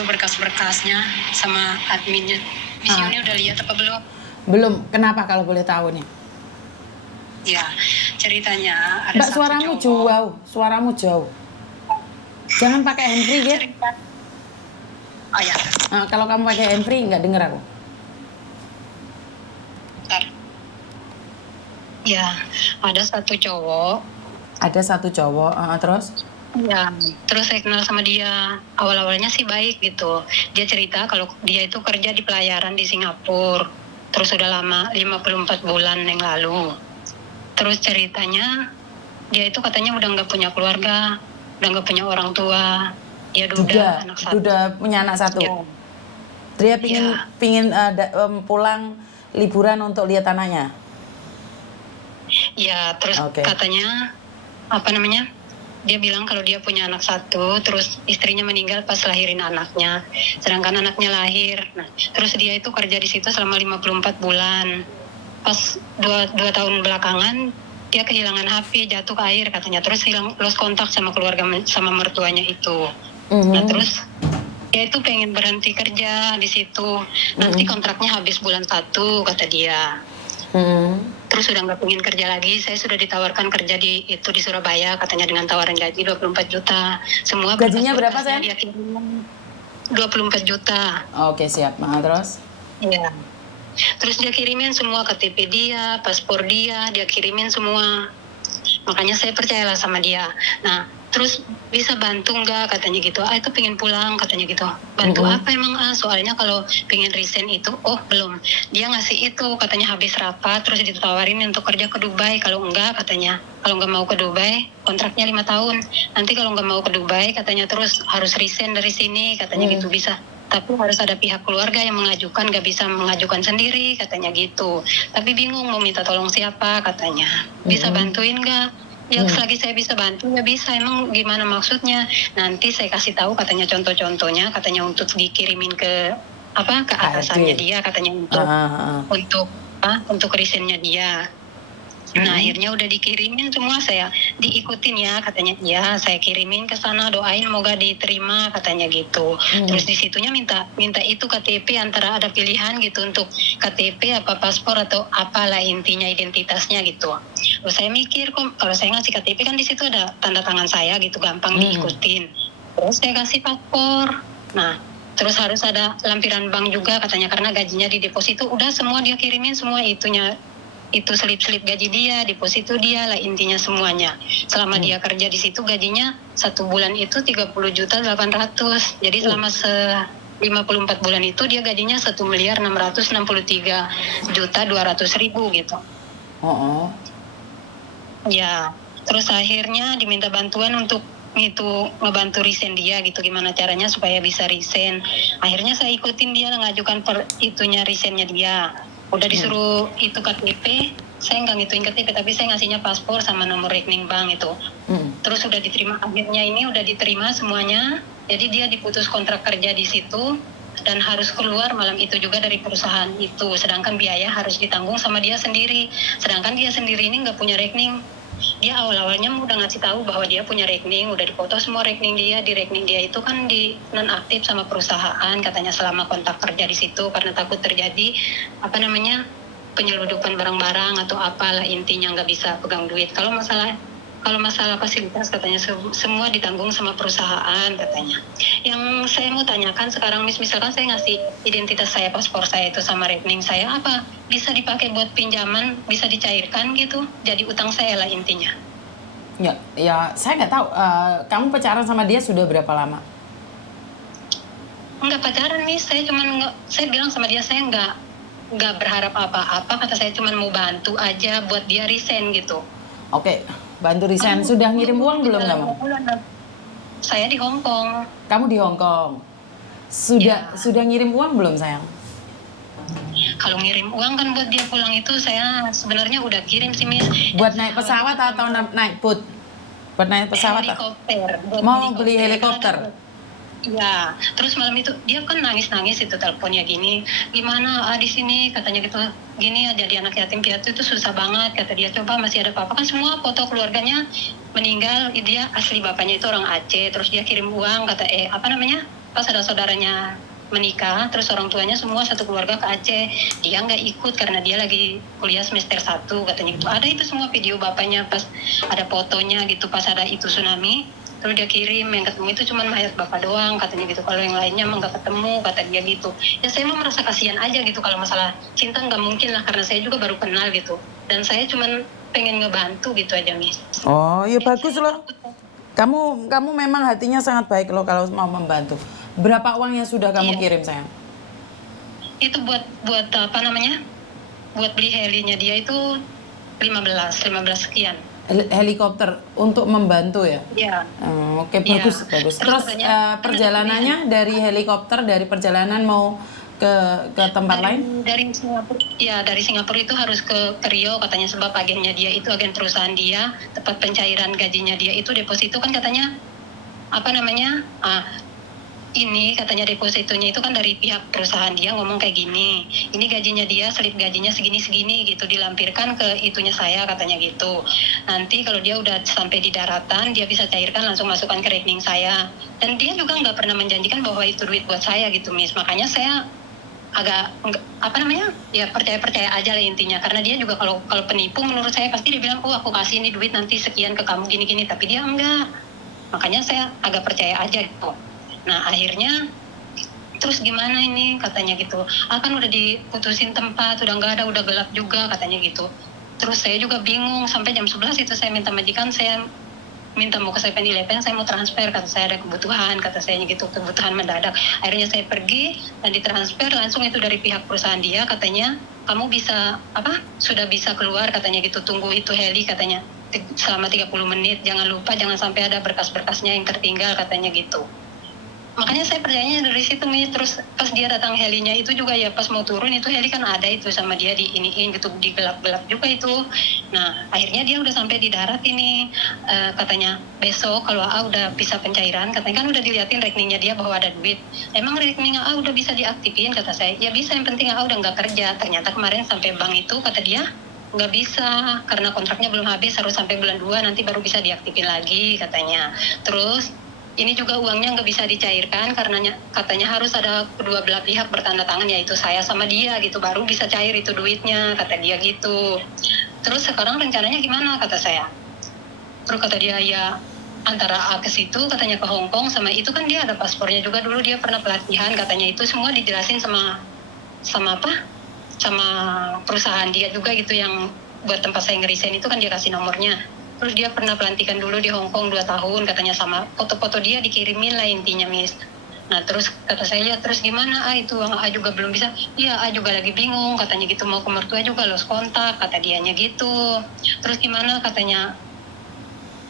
itu berkas-berkasnya sama adminnya. Miss Yuni udah lihat apa belum? Belum. Kenapa kalau boleh tahu nih? Ya, ceritanya ada Mbak, satu suaramu cowok. jauh. Suaramu jauh. Jangan pakai handfree ya. Oh ya. Kalau kamu pakai handfree nggak denger aku. Bentar. Ya, ada satu cowok. Ada satu cowok, terus? Ya, terus saya kenal sama dia. Awal-awalnya sih baik gitu. Dia cerita kalau dia itu kerja di pelayaran di Singapura. Terus sudah lama, 54 bulan yang lalu. Terus ceritanya, dia itu katanya udah nggak punya keluarga, udah nggak punya orang tua. Dia duda anak satu. Duda punya anak satu. Ya. Dia pingin pulang liburan untuk lihat anaknya. Ya, terus katanya dia bilang kalau dia punya anak satu, terus istrinya meninggal pas lahirin anaknya, sedangkan anaknya lahir. Nah, terus dia itu kerja di situ selama 54 bulan. Pas 2 tahun belakangan dia kehilangan HP, jatuh ke air katanya, terus lost kontak sama keluarga, sama mertuanya itu. Nah, terus dia itu pengen berhenti kerja di situ. Nanti kontraknya habis bulan 1 kata dia. Terus sudah nggak pengen kerja lagi. Saya sudah ditawarkan kerja di Surabaya, katanya dengan tawaran gaji 24 juta. Semua gajinya berapa, Sen? Dia kirim 24 juta. Oke, siap. Terus? Iya. Terus dia kirimin semua KTP dia, paspor dia kirimin semua. Makanya saya percayalah sama dia. Nah, terus bisa bantu nggak katanya gitu. Itu pengen pulang katanya gitu. Bantu apa emang? Soalnya kalau pengen resign itu, belum. Dia ngasih itu katanya habis rapat, terus ditawarin untuk kerja ke Dubai. Kalau enggak katanya, kalau nggak mau ke Dubai, kontraknya 5 tahun. Nanti kalau nggak mau ke Dubai katanya terus harus resign dari sini katanya gitu bisa. Tapi harus ada pihak keluarga yang mengajukan, nggak bisa mengajukan sendiri katanya gitu. Tapi bingung mau minta tolong siapa katanya. Bisa bantuin nggak? Ya selagi saya bisa bantu ya bisa. Emang gimana maksudnya? Nanti saya kasih tahu katanya contoh-contohnya, katanya untuk dikirimin ke atasannya dia katanya untuk resignnya dia. Nah, akhirnya udah dikirimin semua, saya diikutin ya katanya. Ya, saya kirimin ke sana, doain moga diterima katanya gitu. Terus di situnya minta itu KTP, antara ada pilihan gitu untuk KTP apa paspor atau apalah intinya identitasnya gitu. Terus saya mikir kok kalau saya ngasih KTP kan di situ ada tanda tangan saya gitu, gampang diikutin. Terus saya kasih paspor. Nah, terus harus ada lampiran bank juga katanya, karena gajinya di deposito. Udah semua dia kirimin semua itunya. Itu selip-selip gaji dia, deposito dia lah, intinya semuanya. Selama dia kerja di situ gajinya 1 bulan itu 30.800.000. Jadi selama 54 bulan itu dia gajinya 1.663.200.000 gitu. Ya, terus akhirnya diminta bantuan untuk itu ngebantu resign dia gitu, gimana caranya supaya bisa resign. Akhirnya saya ikutin dia ngajukan itunya resignnya dia. Udah disuruh itu KTP, saya nggak ngituin KTP, tapi saya ngasihnya paspor sama nomor rekening bank itu. Terus udah diterima, akhirnya ini udah diterima semuanya. Jadi dia diputus kontrak kerja di situ dan harus keluar malam itu juga dari perusahaan itu. Sedangkan biaya harus ditanggung sama dia sendiri. Sedangkan dia sendiri ini nggak punya rekening. Dia awal-awalnya udah ngasih tahu bahwa dia punya rekening, udah dipoto semua rekening dia. Di rekening dia itu kan di nonaktif sama perusahaan katanya selama kontrak kerja di situ, karena takut terjadi penyeludupan barang-barang atau apalah, intinya nggak bisa pegang duit. Kalau masalah fasilitas katanya semua ditanggung sama perusahaan katanya. Yang saya mau tanyakan sekarang, misalkan saya ngasih identitas saya, paspor saya itu sama rekening saya, apa bisa dipakai buat pinjaman, bisa dicairkan gitu, jadi utang saya lah intinya. Ya saya nggak tahu. Kamu pacaran sama dia sudah berapa lama? Enggak pacaran nih, saya bilang sama dia saya nggak berharap apa-apa, kata saya cuma mau bantu aja buat dia resign gitu. Oke, bantu resign. Sudah ngirim uang belum kamu? Saya di Hong Kong. Kamu di Hong Kong. Sudah ngirim uang belum, sayang? Kalau ngirim uang kan buat dia pulang itu saya sebenarnya udah kirim sih, Miss. Buat naik pesawat atau naik boat? Buat naik pesawat? Helikopter. Mau beli helikopter? Ya, terus malam itu dia kan nangis-nangis itu teleponnya gini, gimana di sini katanya gitu, gini ya jadi anak yatim piatu itu susah banget kata dia, coba masih ada papa kan semua foto keluarganya meninggal, dia asli bapaknya itu orang Aceh, terus dia kirim uang kata pas ada saudaranya menikah, terus orang tuanya semua satu keluarga ke Aceh. Dia nggak ikut karena dia lagi kuliah semester 1 katanya gitu. Ada itu semua video bapaknya pas ada fotonya gitu pas ada itu tsunami. Terus dia kirim, yang ketemu itu cuma mayat bapak doang katanya gitu. Kalau yang lainnya emang nggak ketemu kata dia gitu. Ya saya mau merasa kasihan aja gitu kalau masalah cinta nggak mungkin lah karena saya juga baru kenal gitu. Dan saya cuma pengen ngebantu gitu aja Miss. Oh, ya bagus loh. Kamu memang hatinya sangat baik loh kalau mau membantu. Berapa uang yang sudah kamu Iya. kirim, sayang? Itu buat apa namanya? Buat beli helinya dia itu 15 sekian. Helikopter untuk membantu ya? Iya. Oke, Iya. bagus. Terus Terus katanya, perjalanannya dari helikopter, dari perjalanan mau ke tempat lain? dari Singapura, ya dari Singapura itu harus ke Rio katanya sebab agennya dia itu agen perusahaan dia, tempat pencairan gajinya dia itu deposito kan katanya apa namanya? Ini katanya depositonya itu kan dari pihak perusahaan dia ngomong kayak gini, ini gajinya dia, slip gajinya segini-segini gitu, dilampirkan ke itunya saya katanya gitu. Nanti kalau dia udah sampai di daratan dia bisa cairkan langsung masukkan ke rekening saya. Dan dia juga nggak pernah menjanjikan bahwa itu duit buat saya gitu Miss. Makanya saya agak apa namanya ya percaya aja lah intinya, karena dia juga kalau penipu menurut saya pasti dia bilang oh aku kasih ini duit nanti sekian ke kamu gini-gini, tapi dia enggak. Makanya saya agak percaya aja gitu. Nah akhirnya terus gimana ini katanya gitu, akan udah diputusin tempat, udah nggak ada, udah gelap juga katanya gitu. Terus saya juga bingung sampai jam 11 itu saya minta majikan, saya minta mau ke 7-Eleven, saya mau transfer, kata saya ada kebutuhan, kata saya gitu, kebutuhan mendadak. Akhirnya saya pergi dan ditransfer langsung itu dari pihak perusahaan dia, katanya kamu bisa sudah bisa keluar katanya gitu, tunggu itu heli katanya selama 30 menit, jangan lupa jangan sampai ada berkas-berkasnya yang tertinggal katanya gitu. Makanya saya percayanya dari situ nih. Terus pas dia datang helinya itu juga ya pas mau turun itu heli kan ada itu sama dia di iniin gitu, di gelap-gelap juga itu. Nah akhirnya dia udah sampai di darat ini. Katanya besok kalau AA udah bisa pencairan, katanya kan udah diliatin rekeningnya dia bahwa ada duit. Emang rekening AA udah bisa diaktifin, kata saya. Ya bisa, yang penting AA udah nggak kerja. Ternyata kemarin sampai bank itu kata dia nggak bisa karena kontraknya belum habis, harus sampai bulan 2 nanti baru bisa diaktifin lagi katanya. Terus ini juga uangnya nggak bisa dicairkan karena katanya harus ada kedua belah pihak bertanda tangan, yaitu saya sama dia gitu, baru bisa cair itu duitnya kata dia gitu. Terus sekarang rencananya gimana kata saya. Terus kata dia ya antara A ke situ katanya ke Hong Kong, sama itu kan dia ada paspornya juga, dulu dia pernah pelatihan katanya, itu semua dijelasin sama perusahaan dia juga gitu yang buat tempat saya ngerisain itu kan dia kasih nomornya. Terus dia pernah pelantikan dulu di Hong Kong 2 tahun katanya, sama foto-foto dia dikirimin lah intinya Miss. Nah terus kata saya, terus gimana itu A juga belum bisa. Iya A juga lagi bingung katanya gitu, mau ke mertua juga lost kontak kata dianya gitu. Terus gimana katanya,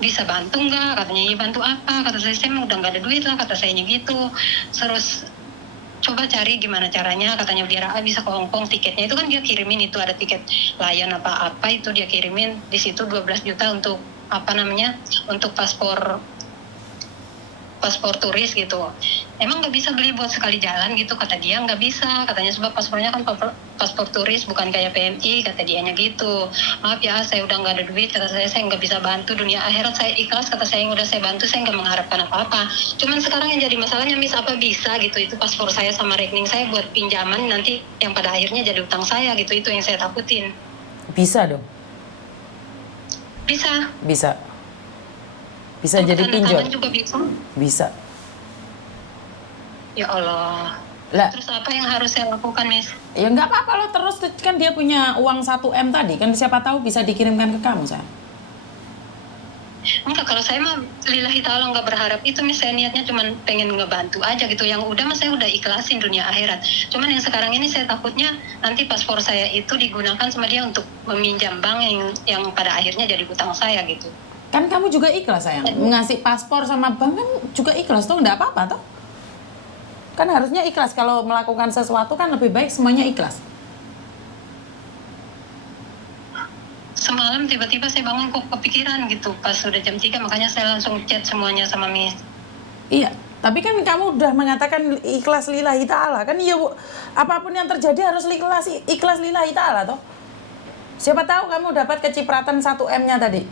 bisa bantu nggak katanya. Ya bantu apa kata saya udah nggak ada duit lah kata sayanya gitu. Terus coba cari gimana caranya katanya biar A bisa ke Hong Kong, tiketnya itu kan dia kirimin, itu ada tiket layan apa itu dia kirimin, di situ 12 juta untuk untuk paspor turis gitu. Emang nggak bisa beli buat sekali jalan gitu kata dia, nggak bisa katanya sebab paspornya kan paspor turis bukan kayak PMI kata dianya gitu. Maaf ya saya udah nggak ada duit kata saya nggak bisa bantu, dunia akhirat saya ikhlas kata saya, yang udah saya bantu saya nggak mengharapkan apa-apa. Cuman sekarang yang jadi masalahnya Miss, apa bisa gitu itu paspor saya sama rekening saya buat pinjaman nanti yang pada akhirnya jadi utang saya gitu, itu yang saya takutin. Bisa dong. Bisa Jadi pinjol juga bisa. Ya Allah Lah, terus apa yang harus saya lakukan Miss? ya nggak apa-apa loh, terus kan dia punya uang 1 M tadi kan, siapa tahu bisa dikirimkan ke kamu, sayang. Enggak, kalau saya mah lillahi ta'ala nggak berharap itu Miss, saya niatnya cuma pengen ngebantu aja gitu, yang udah mas saya udah ikhlasin dunia akhirat. Cuman yang sekarang ini saya takutnya nanti paspor saya itu digunakan sama dia untuk meminjam bank yang pada akhirnya jadi utang saya gitu. Kan kamu juga ikhlas, sayang, ngasih paspor sama bank kan juga ikhlas tuh, nggak apa-apa toh. Kan harusnya ikhlas, kalau melakukan sesuatu kan lebih baik semuanya ikhlas. Semalam tiba-tiba saya bangun kok kepikiran gitu pas sudah jam 3, makanya saya langsung chat semuanya sama Miss. Iya, tapi kan kamu udah mengatakan ikhlas lillahi ta'ala kan, ya apapun yang terjadi harus ikhlas lillahi ta'ala toh. Siapa tahu kamu dapat kecipratan 1 M-nya tadi.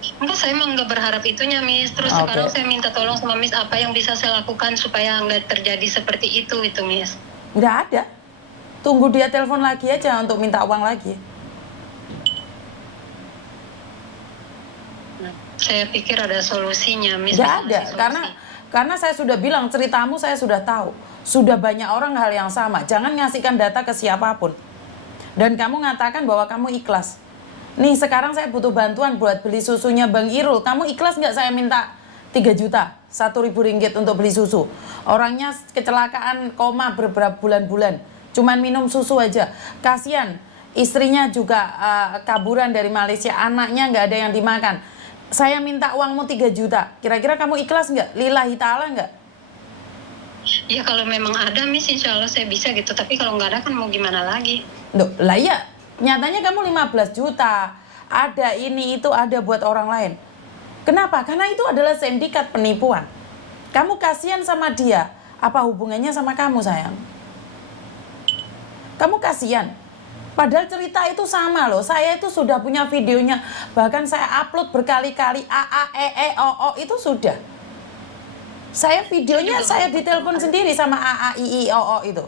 Enggak, saya emang nggak berharap itunya, Miss. Terus Oke. sekarang saya minta tolong sama Miss, apa yang bisa saya lakukan supaya nggak terjadi seperti itu, Miss. Nggak ada. Tunggu dia telepon lagi aja untuk minta uang lagi. Nah, saya pikir ada solusinya, Miss. Nggak bisa ada, ngasih solusi. karena saya sudah bilang ceritamu saya sudah tahu. Sudah banyak orang hal yang sama. Jangan ngasihkan data ke siapapun. Dan kamu ngatakan bahwa kamu ikhlas. Nih sekarang saya butuh bantuan buat beli susunya Bang Irul. Kamu ikhlas nggak saya minta 3 juta, 1.000 ringgit untuk beli susu? Orangnya kecelakaan koma beberapa bulan-bulan. Cuman minum susu aja. Kasian, istrinya juga kaburan dari Malaysia. Anaknya nggak ada yang dimakan. Saya minta uangmu 3 juta. Kira-kira kamu ikhlas nggak? Lillahi ta'ala nggak? Ya kalau memang ada, Miss, insya Allah saya bisa gitu. Tapi kalau nggak ada kan mau gimana lagi? Duh, lah ya, nyatanya kamu 15 juta. Ada ini itu ada buat orang lain. Kenapa? Karena itu adalah sindikat penipuan. Kamu kasihan sama dia. Apa hubungannya sama kamu, sayang? Kamu kasihan. Padahal cerita itu sama loh. Saya itu sudah punya videonya. Bahkan saya upload berkali-kali. A, itu sudah. Saya videonya saya ditelepon sendiri sama A, itu.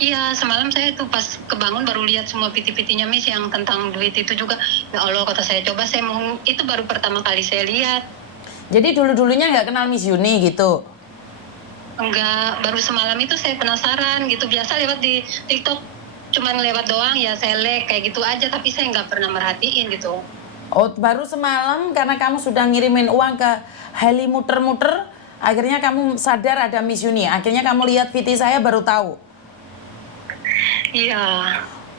Iya, semalam saya tuh pas kebangun baru lihat semua piti-pitinya, Miss, yang tentang duit itu juga. Ya Allah, kata saya, coba saya mau, itu baru pertama kali saya lihat. Jadi dulu-dulunya nggak kenal Miss Yuni gitu? Enggak, baru semalam itu saya penasaran gitu. Biasa lewat di TikTok, cuman lewat doang ya, saya like kayak gitu aja. Tapi saya nggak pernah merhatiin gitu. Oh, baru semalam karena kamu sudah ngirimin uang ke Heli muter-muter, akhirnya kamu sadar ada Miss Yuni. Akhirnya kamu lihat VT saya baru tahu. Iya.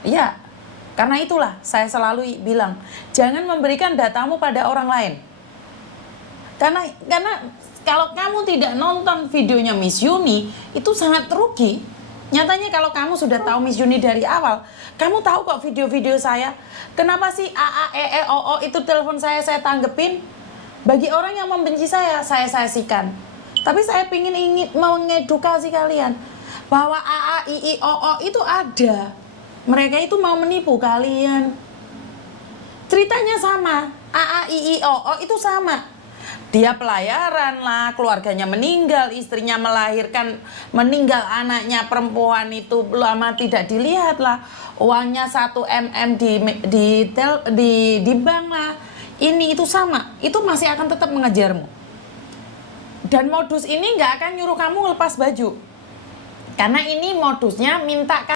Ya, karena itulah saya selalu bilang, jangan memberikan datamu pada orang lain. Karena kalau kamu tidak nonton videonya Miss Yuni, itu sangat rugi. Nyatanya kalau kamu sudah tahu Miss Yuni dari awal, kamu tahu kok video-video saya. Kenapa sih itu telepon saya tanggepin? Bagi orang yang membenci saya sikan. Tapi saya ingin mau ngedukasi kalian bahwa itu ada. Mereka itu mau menipu kalian. Ceritanya sama. itu sama. Dia pelayaran lah, keluarganya meninggal, istrinya melahirkan, meninggal anaknya perempuan itu lama tidak dilihat lah. Uangnya 1 mm di bank lah. Ini itu sama, itu masih akan tetap mengejarmu. Dan modus ini nggak akan nyuruh kamu lepas baju. Karena ini modusnya minta